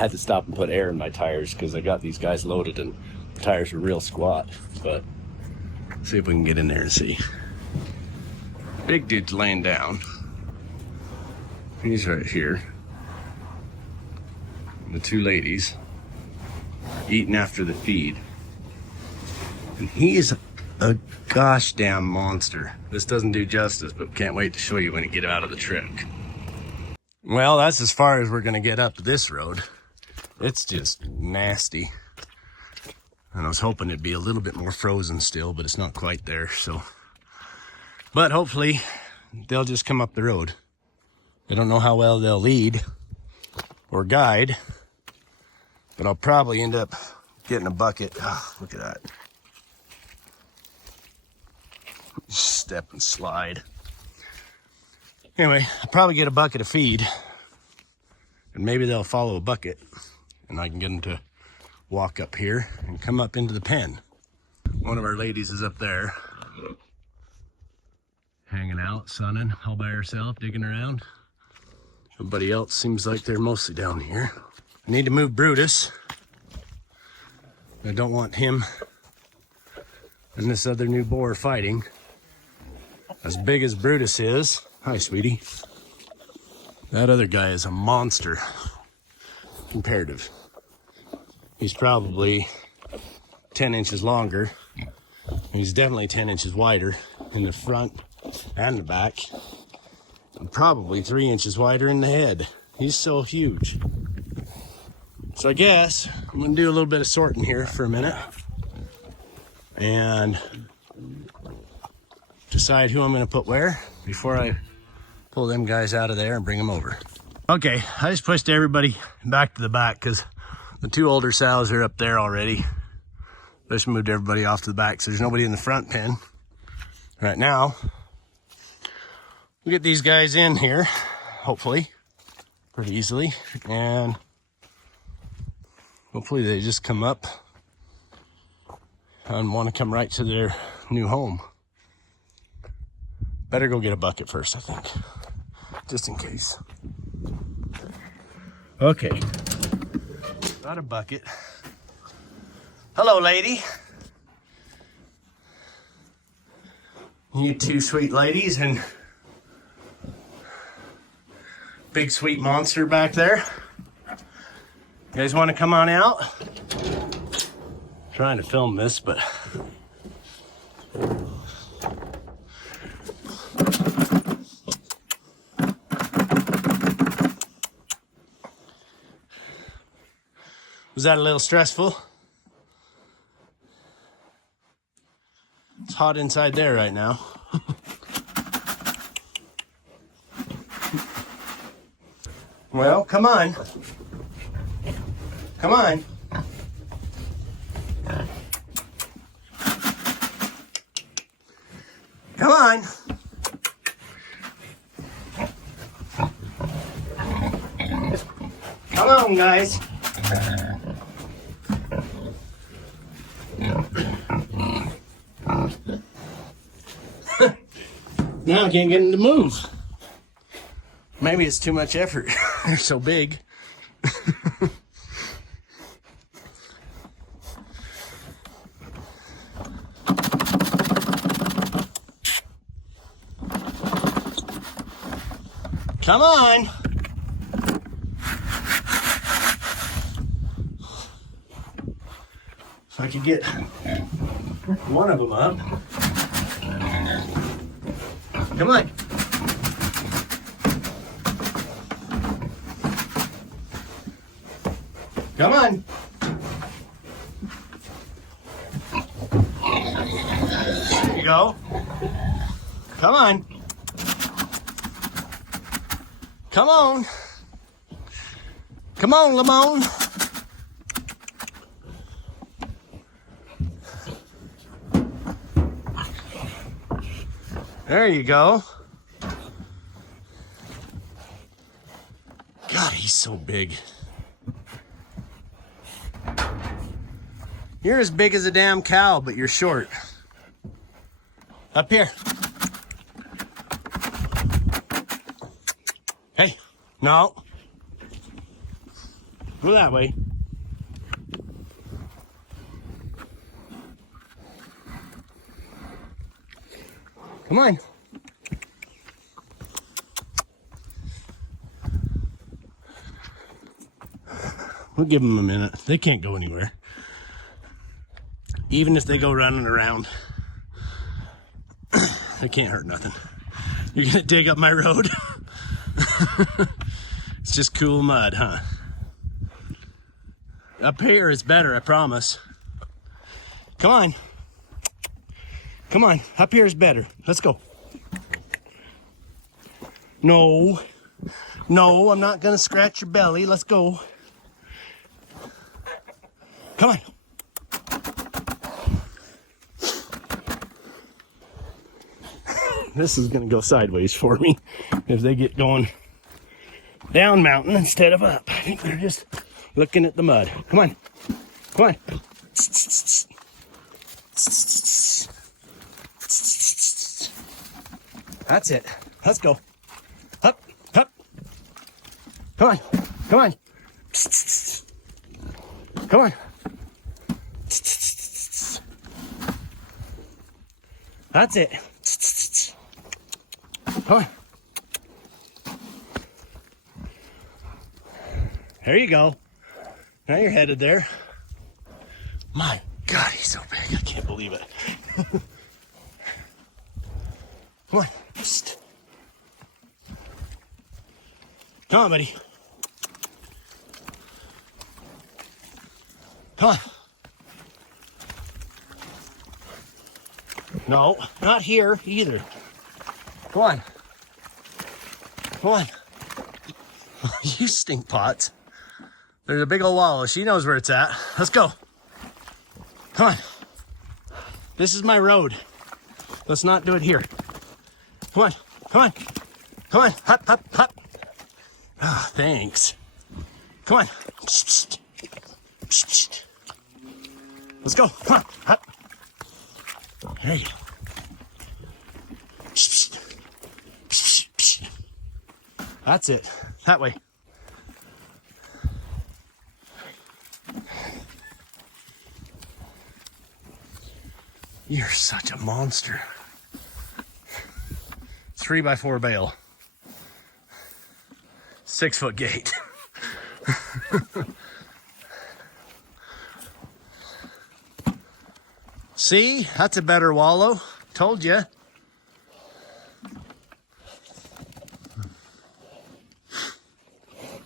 had to stop and put air in my tires because I got these guys loaded and the tires were real squat. But see if we can get in there and see. Big dude's laying down. He's right here. The two ladies eating after the feed. And he is a gosh damn monster. This doesn't do justice, but can't wait to show you when you get out of the truck. Well, that's as far as we're gonna get up this road. It's just nasty. And I was hoping it'd be a little bit more frozen still, but it's not quite there, so. But hopefully they'll just come up the road. I don't know how well they'll lead or guide, but I'll probably end up getting a bucket. Oh, look at that. Step and slide. Anyway, I'll probably get a bucket of feed, and maybe they'll follow a bucket, and I can get them to walk up here and come up into the pen. One of our ladies is up there, hanging out, sunning, all by herself, digging around. Everybody else seems like they're mostly down here. I need to move Brutus. I don't want him and this other new boar fighting. As big as Brutus is, hi sweetie, that other guy is a monster. Comparative. He's probably 10 inches longer. He's definitely 10 inches wider in the front and the back. And probably 3 inches wider in the head. He's so huge. So I guess I'm gonna do a little bit of sorting here for a minute and decide who I'm gonna put where before I pull them guys out of there and bring them over. Okay, I just pushed everybody back to the back because the two older sows are up there already. I just moved everybody off to the back so there's nobody in the front pen. Right now, we'll get these guys in here, hopefully, pretty easily, and hopefully they just come up and want to come right to their new home. Better go get a bucket first, I think, just in case. Okay, got a bucket. Hello, lady. You two sweet ladies and big sweet monster back there. You guys want to come on out? Trying to film this, but was that a little stressful? It's hot inside there right now. Well, come on. Come on. Come on. Come on, guys. Now I can't get them to move. Maybe it's too much effort. They're so big. Come on. If I could get one of them up. Come on. Come on. There you go. Come on. Come on. Come on, Lamone. There you go. God, he's so big. You're as big as a damn cow, but you're short. Up here. Hey, no. Go that way. Come on. We'll give them a minute. They can't go anywhere. Even if they go running around, they can't hurt nothing. You're gonna dig up my road? It's just cool mud, huh? Up here is better, I promise. Come on. Come on, up here is better. Let's go. No. No, I'm not gonna scratch your belly. Let's go. Come on. This is gonna go sideways for me if they get going down mountain instead of up. I think they're just looking at the mud. Come on. Come on. That's it. Let's go. Up, up. Come on. Come on. Come on. That's it. Come on. There you go. Now you're headed there. My God, he's so big. I can't believe it. Come on. Psst. Come on, buddy. Come on. No, not here either. Come on. Come on. You stink pots. There's a big old wallow. She knows where it's at. Let's go. Come on. This is my road. Let's not do it here. Come on. Come on. Come on. Hop, hop, hop. Oh, thanks. Come on. Psst, psst. Psst, psst. Let's go. Come on. Hop. There you go. Psst, psst. Psst, psst. That's it. That way. You're such a monster. 3x4 bale. 6-foot gate. See, that's a better wallow. Told you.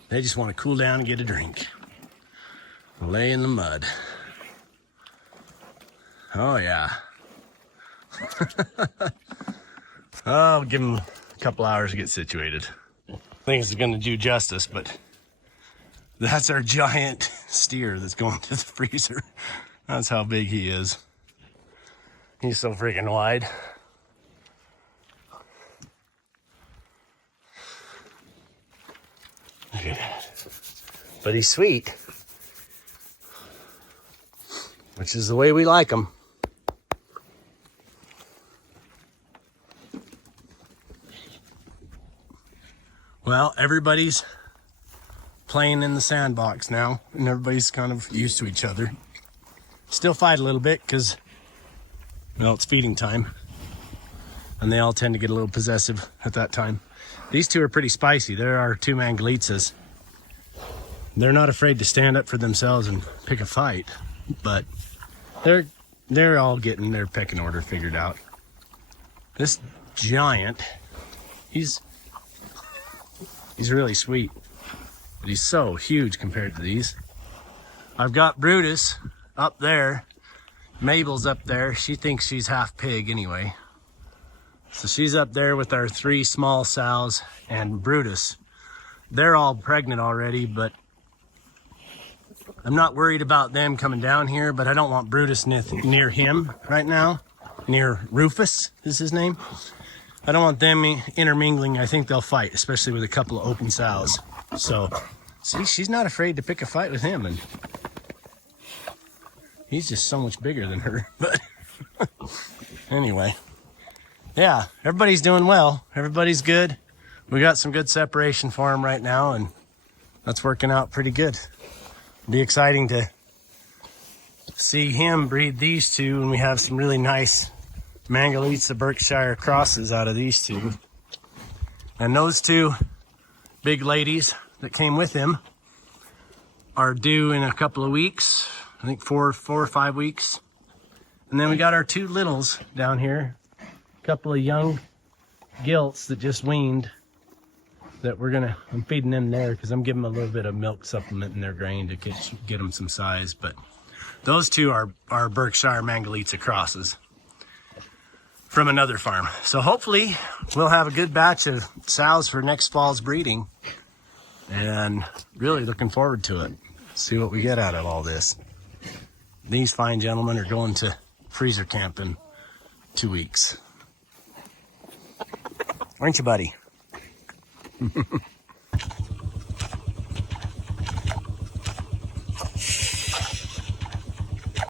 They just want to cool down and get a drink. Lay in the mud. Oh yeah. I'll give them a couple hours to get situated. I think it's gonna do justice, but that's our giant steer that's going to the freezer. That's how big he is. He's so freaking wide. Look at that. But he's sweet, which is the way we like him. Well, everybody's playing in the sandbox now, and everybody's kind of used to each other. Still fight a little bit because, well, it's feeding time, and they all tend to get a little possessive at that time. These two are pretty spicy. There are two Mangalitzas. They're not afraid to stand up for themselves and pick a fight, but they're all getting their pecking order figured out. This giant, he's really sweet, but he's so huge compared to these. I've got Brutus up there. Mabel's up there. She thinks she's half pig anyway. So she's up there with our 3 small sows and Brutus. They're all pregnant already, but I'm not worried about them coming down here, but I don't want Brutus near him right now. Near Rufus is his name. I don't want them intermingling. I think they'll fight, especially with a couple of open sows. So, see, she's not afraid to pick a fight with him, and he's just so much bigger than her. But anyway, yeah, everybody's doing well. Everybody's good. We got some good separation for them right now, and that's working out pretty good. Be exciting to see him breed these two, and we have some really nice Mangalitsa Berkshire crosses out of these two. And those two big ladies that came with him are due in a couple of weeks. I think four or 5 weeks. And then we got our two littles down here, a couple of young gilts that just weaned that I'm feeding them there because I'm giving them a little bit of milk supplement in their grain to get them some size. But those two are Berkshire Mangalitsa crosses from another farm. So hopefully we'll have a good batch of sows for next fall's breeding, and really looking forward to it. See what we get out of all this. These fine gentlemen are going to freezer camp in 2 weeks. Aren't you, buddy?